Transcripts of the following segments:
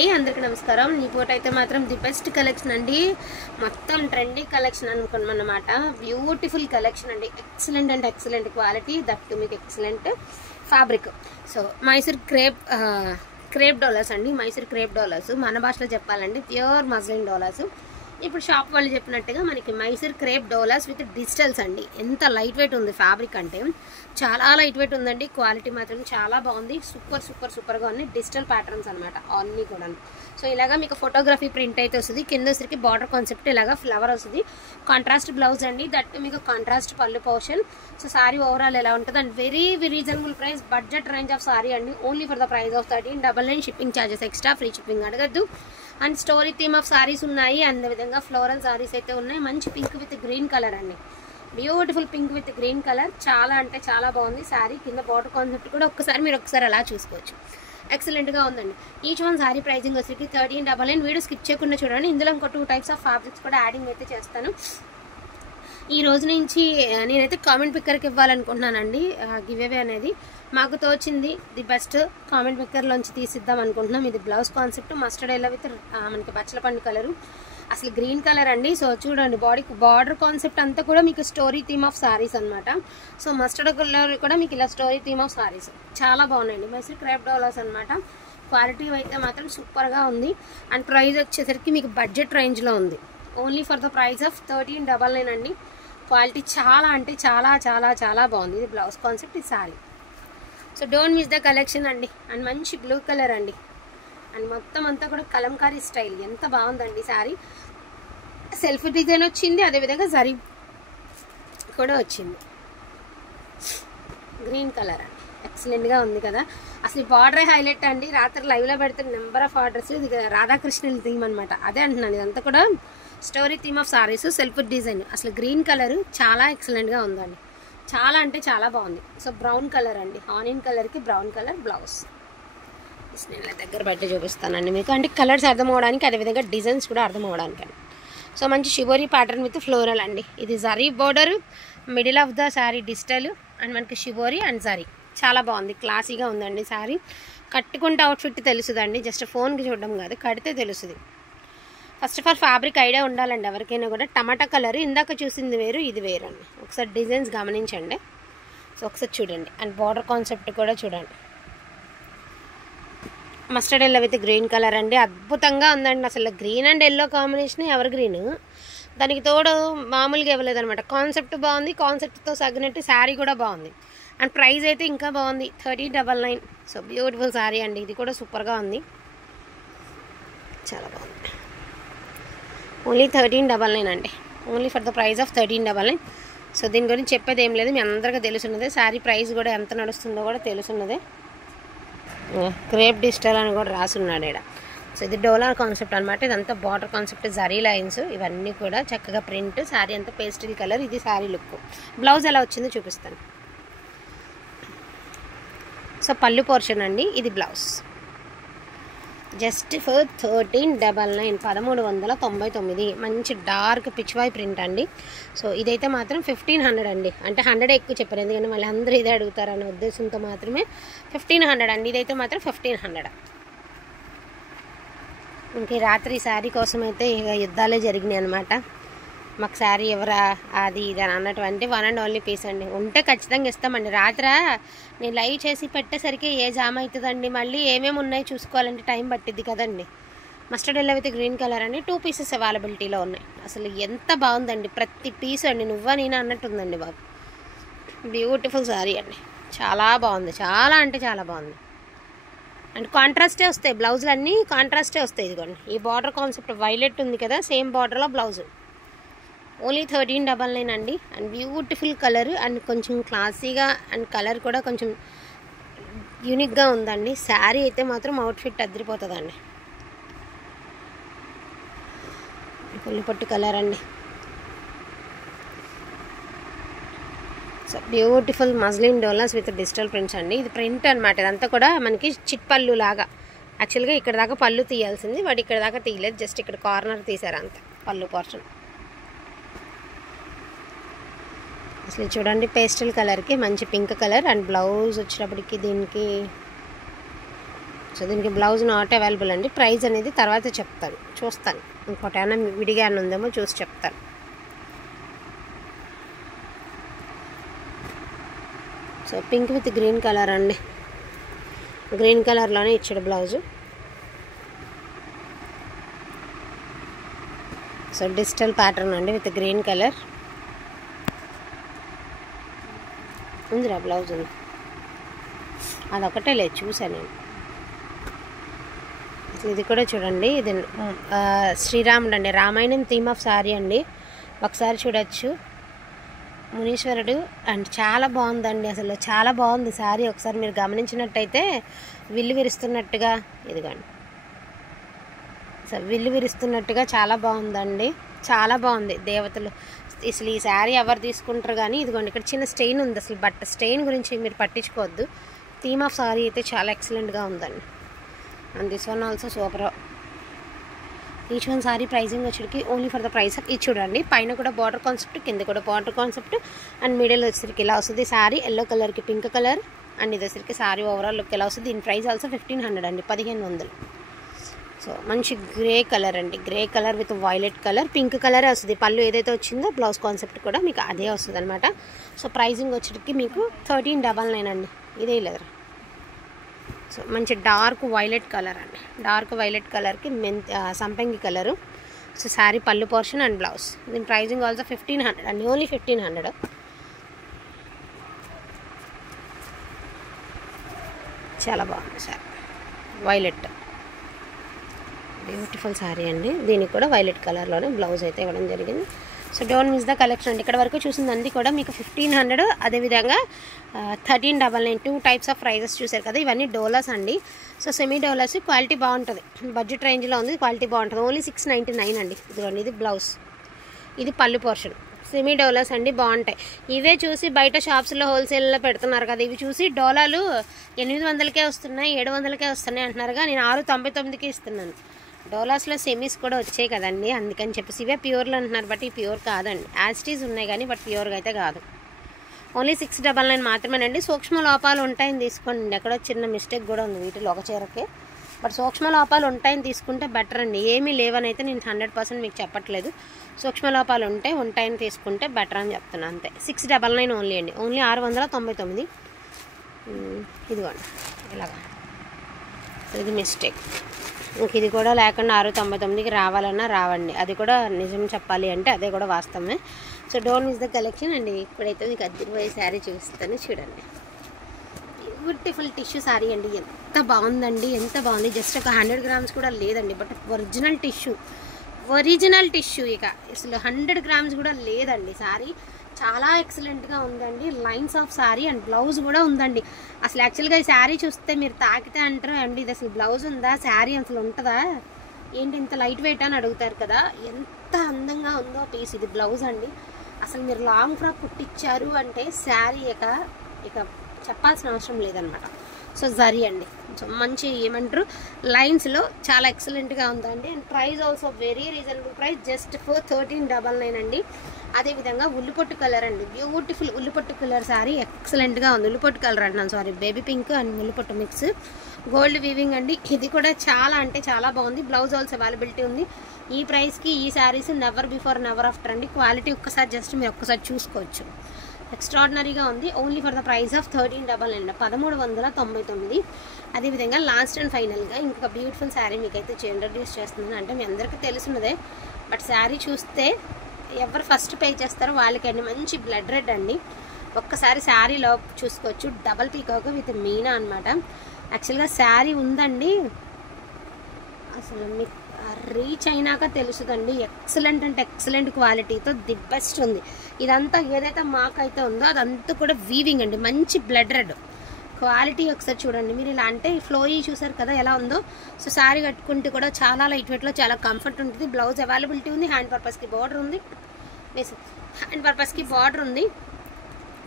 అందరికీ నమస్కారం. ఈ పూట అయితే మాత్రం ది బెస్ట్ కలెక్షన్ అండి. మొత్తం ట్రెండీ కలెక్షన్ అనుకున్నామన్నమాట. బ్యూటిఫుల్ కలెక్షన్ అండి. Excellent and excellent quality, that too మీకు excellent fabric. So Mysore crepe dollars అండి. మైసూర్ క్రేప్ డాలర్స్ మన భాషలో చెప్పాలండి ప్యూర్ మస్లిన్ డాలర్స్. ఇప్పుడు షాప్ వాళ్ళు చెప్పినట్టుగా మనకి Mysore crepe dolas with digitals అండి. ఎంత లైట్ వెయిట్ ఉంది ఫ్యాబ్రిక్ అంటే, చాలా లైట్ వెయిట్ ఉందండి. క్వాలిటీ మాత్రం చాలా బాగుంది. సూపర్ సూపర్ సూపర్గా ఉన్నాయి. డిజిటల్ ప్యాటర్న్స్ అనమాట అన్నీ కూడా. సో ఇలాగా మీకు ఫోటోగ్రఫీ ప్రింట్ అయితే వస్తుంది. కింద వచ్చరికి బార్డర్ కాన్సెప్ట్ ఇలాగా ఫ్లవర్ వస్తుంది. కాంట్రాస్ట్ బ్లౌజ్ అండి, దట్ మీకు contrast pallu portion. So sari overall ఎలా ఉంటుంది and very reasonable price, budget range of sari అండి. Only for the price of 1399. Shipping charges extra, free shipping అడగద్దు. And story theme of saris ఉన్నాయి. And విధంగా ఫ్లోరల్ సారీస్ అయితే ఉన్నాయి. మంచి పింక్ విత్ గ్రీన్ కలర్ అండి. Beautiful pink with green colour. చాలా అంటే చాలా బాగుంది సారీ. కింద బార్డర్ కాన్సెప్ట్ కూడా మీరు ఒకసారి అలా చూసుకోవచ్చు. ఎక్సలెంట్గా ఉందండి. ఈచ్ వన్ సారీ ప్రైజింగ్ వచ్చేసి 1399. వీడియో స్కిప్ చేయకుండా చూడండి. ఇందులో ఇంకో 2 టైప్స్ ఆఫ్ ఫ్యాబ్రిక్స్ కూడా యాడింగ్ అయితే చేస్తాను. ఈ రోజు నుంచి నేనైతే కామెంట్ పిక్కర్కి ఇవ్వాలనుకుంటున్నానండి. గివ్ అవే అనేది మాకు తోచింది ది బెస్ట్ కామెంట్ పిక్కర్లోంచి తీసిద్దాం అనుకుంటున్నాం. ఇది blouse concept mustard yellow with మనకి బచ్చల పండు కలరు, అసలు గ్రీన్ కలర్ అండి. సో చూడండి బాడీకి బార్డర్ కాన్సెప్ట్ అంతా కూడా మీకు స్టోరీ థీమ్ ఆఫ్ సారీస్ అనమాట. సో మస్టర్డ్ కలర్ కూడా మీకు ఇలా స్టోరీ థీమ్ ఆఫ్ సారీస్ చాలా బాగున్నాయండి. మైసూర్ క్రేప్ డాలర్స్ అనమాట. క్వాలిటీ అయితే మాత్రం సూపర్గా ఉంది. అండ్ ప్రైస్ వచ్చేసరికి మీకు బడ్జెట్ రేంజ్లో ఉంది. Only for the price of 1399 అండి. క్వాలిటీ చాలా అంటే చాలా చాలా చాలా బాగుంది. ఇది బ్లౌజ్ కాన్సెప్ట్, ఇది sorry. So don't miss the collection అండి. అండ్ మంచి బ్లూ కలర్ అండి. అండ్ మొత్తం అంతా కూడా కలంకారీ స్టైల్, ఎంత బాగుందండి సారీ. సెల్ఫ్ డిజైన్ వచ్చింది, అదేవిధంగా జరీ కూడా వచ్చింది. గ్రీన్ కలర్ అండి, ఎక్సలెంట్గా ఉంది కదా. అసలు ఈ బార్డరే హైలైట్ అండి. రాత్రి లైవ్లో పెడుతున్న నెంబర్ ఆఫ్ ఆర్డర్స్. ఇది రాధాకృష్ణుల థీమ్ అనమాట. అదే అంటున్నాను, ఇదంతా కూడా story theme of saris, self design. అసలు గ్రీన్ కలర్ చాలా ఎక్సలెంట్గా ఉందండి. చాలా అంటే చాలా బాగుంది. సో బ్రౌన్ కలర్ అండి, ఆనియన్ కలర్కి బ్రౌన్ కలర్ బ్లౌజ్. నేను దగ్గర బట్టి చూపిస్తానండి మీకు, అంటే కలర్స్ అర్థం అవడానికి, అదేవిధంగా డిజైన్స్ కూడా అర్థం అవడానికి. సో మంచి షిబోరీ ప్యాటర్న్ విత్ ఫ్లోరల్ అండి. ఇది zari border, middle of the sari digital, and మనకి షిబోరీ అండ్ జరీ. చాలా బాగుంది, క్లాసీగా ఉందండి శారీ. కట్టుకుంటే అవుట్ఫిట్ తెలుస్తుందండి. జస్ట్ ఫోన్కి చూడడం కాదు, కడితే తెలుస్తుంది. First of all fabric idea ఉండాలండి ఎవరికైనా కూడా. టమాటా కలర్ ఇందాక చూసింది వేరు, ఇది వేరు అండి. ఒకసారి డిజైన్స్ గమనించండి. సో ఒకసారి చూడండి. అండ్ బార్డర్ కాన్సెప్ట్ కూడా చూడండి. Mustard yellow with green colour అండి. అద్భుతంగా ఉందండి. అసలు green and yellow combination ever green, దానికి తోడు మామూలుగా ఇవ్వలేదనమాట. కాన్సెప్ట్ బాగుంది, కాన్సెప్ట్తో సగ్గినట్టు శారీ కూడా బాగుంది. అండ్ ప్రైస్ అయితే ఇంకా బాగుంది, 1399. సో బ్యూటిఫుల్ శారీ అండి. ఇది కూడా సూపర్గా ఉంది, చాలా బాగుంది. ఓన్లీ 1399 అండి. Only for the price of 1399. So దీని గురించి చెప్పేది ఏం లేదు, మీ అందరికీ తెలుసున్నదే. శారీ ప్రైస్ కూడా ఎంత నడుస్తుందో కూడా తెలుసున్నదే. క్రేప్ డిజిటల్ అని కూడా రాసున్నాడు ఇక్కడ. సో ఇది డోలార్ కాన్సెప్ట్ అనమాట. ఇదంతా బార్డర్ కాన్సెప్ట్, జరీ లైన్స్, ఇవన్నీ కూడా చక్కగా ప్రింట్. శారీ అంతా పేస్టిల్ కలర్. ఇది శారీ లుక్. బ్లౌజ్ ఎలా వచ్చిందో చూపిస్తాను. సో పళ్ళు పోర్షన్ అండి, ఇది బ్లౌజ్. Just for 1399, 1399. మంచి డార్క్ పిచ్వాయ్ ప్రింట్ అండి. సో ఇదైతే మాత్రం 1500 అండి. అంటే 100 ఎక్కువ చెప్పారు, ఎందుకంటే మళ్ళీ అందరూ ఇదే అడుగుతారనే ఉద్దేశంతో మాత్రమే 1500 అండి. ఇదైతే మాత్రం 1500. ఇంక రాత్రి శారీ కోసం అయితే ఇక యుద్ధాలే జరిగినాయి అనమాట. మాకు శారీ ఎవరా అది ఇది అని అన్నటువంటి 1 అండ్ ఓన్లీ పీస్ అండి. ఉంటే ఖచ్చితంగా ఇస్తామండి. రాత్ర నేను లైవ్ చేసి పెట్టేసరికి ఏ జామ్ అవుతుందండి, మళ్ళీ ఏమేమి ఉన్నాయి చూసుకోవాలంటే టైం పట్టిద్ది కదండి. Mustard yellow with green colour అండి. 2 పీసెస్ అవైలబిలిటీలో ఉన్నాయి. అసలు ఎంత బాగుందండి ప్రతి పీస్ అండి. నువ్వా నేనా అన్నట్టుందండి బాబు. బ్యూటిఫుల్ శారీ అండి, చాలా బాగుంది. చాలా అంటే చాలా బాగుంది. అండ్ కాంట్రాస్టే వస్తాయి బ్లౌజులు అన్నీ, కాంట్రాస్టే వస్తాయి. ఇదిగోండి ఈ బార్డర్ కాన్సెప్ట్ వైలెట్ ఉంది కదా, సేమ్ బార్డర్లో బ్లౌజ్. ఓన్లీ 1399 అండి. అండ్ బ్యూటిఫుల్ కలర్, అండ్ కొంచెం క్లాసీగా, అండ్ కలర్ కూడా కొంచెం యూనిక్గా ఉందండి. శారీ అయితే మాత్రం అవుట్ఫిట్ అదిరిపోతుందండి. పుల్లిపట్టు కలర్ అండి. So beautiful muslin Doulos with digital prints అండి. ఇది ప్రింట్ అనమాట. ఇదంతా కూడా మనకి చిట్ పళ్ళు లాగా. యాక్చువల్గా ఇక్కడ దాకా పళ్ళు తీయాల్సింది, వాడు ఇక్కడ దాకా తీయలేదు, జస్ట్ ఇక్కడ కార్నర్ తీసారు అంతే పళ్ళు పోర్షన్. అసలు చూడండి పేస్టల్ కలర్కి మంచి పింక్ కలర్. అండ్ బ్లౌజ్ వచ్చేటప్పటికి దీనికి సో దీనికి బ్లౌజ్ నాట్ అవైలబుల్ అండి. ప్రైస్ అనేది తర్వాత చెప్తాను, చూస్తాను ఇంకోటి ఏమైనా విడిగా ఉందేమో చూసి చెప్తాను. So pink with green colour అండి, గ్రీన్ కలర్లోనే ఇచ్చాడు బ్లౌజు. సో డిజిటల్ ప్యాటర్న్ అండి విత్ గ్రీన్ కలర్ ఉందిరా బ్లౌజ్ ఉంది, అదొకటే లేదు చూసాను నేను. ఇది కూడా చూడండి, ఇది శ్రీరాముడు అండి, రామాయణం థీమ్ ఆఫ్ శారీ అండి. ఒకసారి చూడొచ్చు మునీశ్వరుడు అండ్ చాలా బాగుందండి, అసలు చాలా బాగుంది శారీ. ఒకసారి మీరు గమనించినట్టయితే విల్లు విరుస్తున్నట్టుగా, ఇదిగోండి సో విల్లు విరుస్తున్నట్టుగా చాలా బాగుందండి, చాలా బాగుంది. దేవతలు అసలు ఈ శారీ ఎవరు తీసుకుంటారు కానీ, ఇదిగోండి ఇక్కడ చిన్న స్టెయిన్ ఉంది, అసలు బట్ స్టెయిన్ గురించి మీరు పట్టించుకోవద్దు. థీమ్ ఆఫ్ శారీ అయితే చాలా ఎక్సలెంట్గా ఉందండి. And this one also super. Each one sari pricing వచ్చేటికి only for the price of, ఇది చూడండి పైన కూడా బార్డర్ కాన్సెప్ట్, కింద కూడా బార్డర్ కాన్సెప్ట్ అండ్ మిడిల్ వచ్చేసరికి ఇలా వస్తుంది శారీ. ఎల్లో కలర్కి పింక్ కలర్ అండ్ ఇది వచ్చేసరికి శారీ ఓవరాల్ లుక్ ఇలా వస్తుంది. దీని ప్రైస్ ఆల్సో 1500 అండి, 1500. సో మంచి గ్రే కలర్ అండి, grey colour with violet colour, pink కలరే వస్తుంది. పళ్ళు ఏదైతే వచ్చిందో బ్లౌజ్ కాన్సెప్ట్ కూడా మీకు అదే వస్తుంది అనమాట. సో ప్రైజింగ్ వచ్చేటికి మీకు 1399 అండి, ఇదే లేదు. సో మంచి డార్క్ వైలెట్ కలర్ అండి, డార్క్ వైలెట్ కలర్కి సంపంగి కలరు. సో శారీ పళ్ళు పోర్షన్ అండ్ బ్లౌజ్. దీని ప్రైజింగ్ ఆల్సో 1500 అండి, ఓన్లీ 1500. చాలా బాగుంది సార్, వైలెట్ బ్యూటిఫుల్ శారీ అండి. దీనికి కూడా వైలెట్ కలర్లోనే బ్లౌజ్ అయితే ఇవ్వడం జరిగింది. So don't miss the collection అండి. ఇక్కడ వరకు చూసిందండి కూడా మీకు 1500, అదేవిధంగా 1399, 2 టైప్స్ ఆఫ్ ప్రైజెస్ చూసారు కదా. ఇవన్నీ డోలాస్ అండి. సో సెమీ డోలాస్ క్వాలిటీ బాగుంటుంది, బడ్జెట్ రేంజ్లో ఉంది, క్వాలిటీ బాగుంటుంది. ఓన్లీ 699 అండి. ఇదిగోండి ఇది బ్లౌజ్, ఇది పళ్ళు పోర్షన్. సెమీ డోలాస్ అండి, బాగుంటాయి. ఇవే చూసి బయట షాప్స్లో హోల్సేల్లో పెడుతున్నారు కదా, ఇవి చూసి డోలాలు 800కే వస్తున్నాయి, 700కే వస్తున్నాయి అంటున్నారుగా, నేను 699కి ఇస్తున్నాను. డోలాస్లో సెమీస్ కూడా వచ్చాయి కదండి, అందుకని చెప్పేసి ఇవే ప్యూర్లు అంటున్నారు, బట్ ఈ ప్యూర్ కాదండి. యాస్టీస్ ఉన్నాయి కానీ బట్ ప్యూర్గా అయితే కాదు. ఓన్లీ 699 మాత్రమేనండి. సూక్ష్మ లోపాలు ఉంటాయని తీసుకోండి, ఎక్కడో చిన్న మిస్టేక్ కూడా ఉంది వీటిలో ఒక చీరకే, బట్ సూక్ష్మ లోపాలు ఉంటాయని తీసుకుంటే బెటర్ అండి. ఏమీ లేవని అయితే నేను 100% మీకు చెప్పట్లేదు. సూక్ష్మ లోపాలు ఉంటాయని తీసుకుంటే బెటర్ అని చెప్తున్నాను అంతే. 699 ఓన్లీ అండి, ఓన్లీ 699. ఇదిగోండి ఇలాగా, ఇది మిస్టేక్. ఇంక ఇది కూడా లేకుండా 699కి రావాలన్నా రావండి, అది కూడా నిజం చెప్పాలి అంటే అదే కూడా వాస్తవమే. So don't miss the collection అండి. ఇప్పుడైతే మీకు అద్దరిపోయే శారీ చూపిస్తాను, చూడండి. బ్యూటిఫుల్ టిష్యూ శారీ అండి, ఎంత బాగుందండి, ఎంత బాగుంది. జస్ట్ ఒక 100 గ్రామ్స్ కూడా లేదండి, బట్ ఒరిజినల్ టిష్యూ ఇక అసలు 100 గ్రామ్స్ కూడా లేదండి. శారీ చాలా ఎక్సలెంట్గా ఉందండి. Lines of sari and blouse కూడా ఉందండి. అసలు యాక్చువల్గా ఈ శారీ చూస్తే మీరు తాకితే అంటారు అండి, ఇది అసలు బ్లౌజ్ ఉందా, శారీ అసలు ఉంటుందా ఏంటి ఇంత లైట్ వెయిట్ అని అడుగుతారు కదా. ఎంత అందంగా ఉందో పీస్. ఇది బ్లౌజ్ అండి. అసలు మీరు లాంగ్ ఫ్రాక్ కుట్టించారు అంటే శారీ ఇక చెప్పాల్సిన అవసరం లేదనమాట. సో జరీ అండి, సో మంచి ఏమంటారు లైన్స్లో చాలా ఎక్సలెంట్గా ఉందండి. And price also very reasonable price, just for 1399 అండి. అదేవిధంగా ఉల్లిపొట్టు కలర్ అండి, బ్యూటిఫుల్ ఉల్లిపొట్టు కలర్ శారీ ఎక్సలెంట్గా ఉంది. ఉల్లిపొట్టు కలర్ అంటున్నాను, సారీ బేబీ పింక్ అండ్ ఉల్లిపొట్టు మిక్స్, గోల్డ్ వీవింగ్ అండి. ఇది కూడా చాలా అంటే చాలా బాగుంది. బ్లౌజ్ ఆల్సో అవైలబిలిటీ ఉంది. ఈ ప్రైస్కి ఈ saris never before never after అండి. క్వాలిటీ ఒక్కసారి జస్ట్ మీరు ఒక్కసారి చూసుకోవచ్చు, ఎక్స్ట్రాడినరీగా ఉంది. Only for the price of 1399, 1399. అదేవిధంగా లాస్ట్ అండ్ ఫైనల్గా ఇంకొక బ్యూటిఫుల్ శారీ మీకైతే ఇంట్రడ్యూస్ చేస్తున్నాను. అంటే మీ అందరికీ తెలుసున్నదే, బట్ శారీ చూస్తే ఎవరు ఫస్ట్ పే చేస్తారో వాళ్ళకండి. మంచి బ్లడ్ రెడ్ అండి, ఒక్కసారి శారీలో చూసుకోవచ్చు. డబల్ పీకాక్ విత్ మీనా అనమాట. యాక్చువల్గా శారీ ఉందండి, అసలు మీకు రీచ్ అయినాక తెలుసుదండి. ఎక్సలెంట్ అంటే ఎక్సలెంట్ క్వాలిటీతో ది బెస్ట్ ఉంది. ఇదంతా ఏదైతే మాకైతే ఉందో అదంతా కూడా వీవింగ్ అండి, మంచి బ్లడ్ రెడ్ క్వాలిటీ. ఒకసారి చూడండి మీరు, ఇలా అంటే ఫ్లోయీ చూసారు కదా ఎలా ఉందో. సో శారీ కట్టుకుంటే కూడా చాలా లైట్ వెయిట్లో చాలా కంఫర్ట్ ఉంటుంది. బ్లౌజ్ అవైలబిలిటీ ఉంది, హ్యాండ్ పర్పస్కి బార్డర్ ఉంది, హ్యాండ్ పర్పస్కి బార్డర్ ఉంది,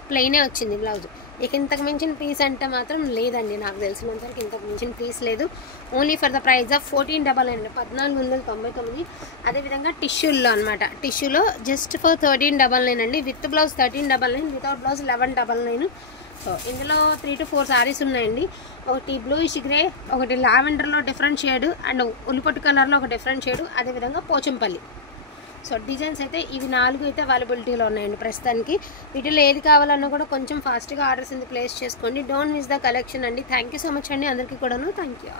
ప్లెయినే వచ్చింది బ్లౌజ్. ఇక ఇంతకు మించిన పీస్ అంటే మాత్రం లేదండి, నాకు తెలిసినంతవరకు ఇంతకు మించిన పీస్ లేదు. Only for the price of 1499, 1499. అదేవిధంగా టిష్యూల్లో అనమాట, టిష్యూలో జస్ట్ ఫర్ 1399 అండి. With blouse 1399, without blouse 1199. So ఇందులో 3 to 4 సారీస్ ఉన్నాయండి. ఒకటి బ్లూయిష్ గ్రే, ఒకటి లావెండర్లో డిఫరెంట్ షేడ్, అండ్ ఉల్లిపట్టు కలర్లో ఒక డిఫరెంట్ షేడ్, అదేవిధంగా పోచంపల్లి. సో డిజైన్స్ అయితే ఇవి 4 అయితే అవైలబిలిటీలో ఉన్నాయండి ప్రస్తుతానికి. వీటిలో ఏది కావాలన్నా కూడా కొంచెం ఫాస్ట్గా ఆర్డర్స్ ప్లేస్ చేసుకోండి. డోంట్ మిస్ ద కలెక్షన్ అండి. థ్యాంక్ యూ సో మచ్ అండి అందరికీ కూడాను. Thank you.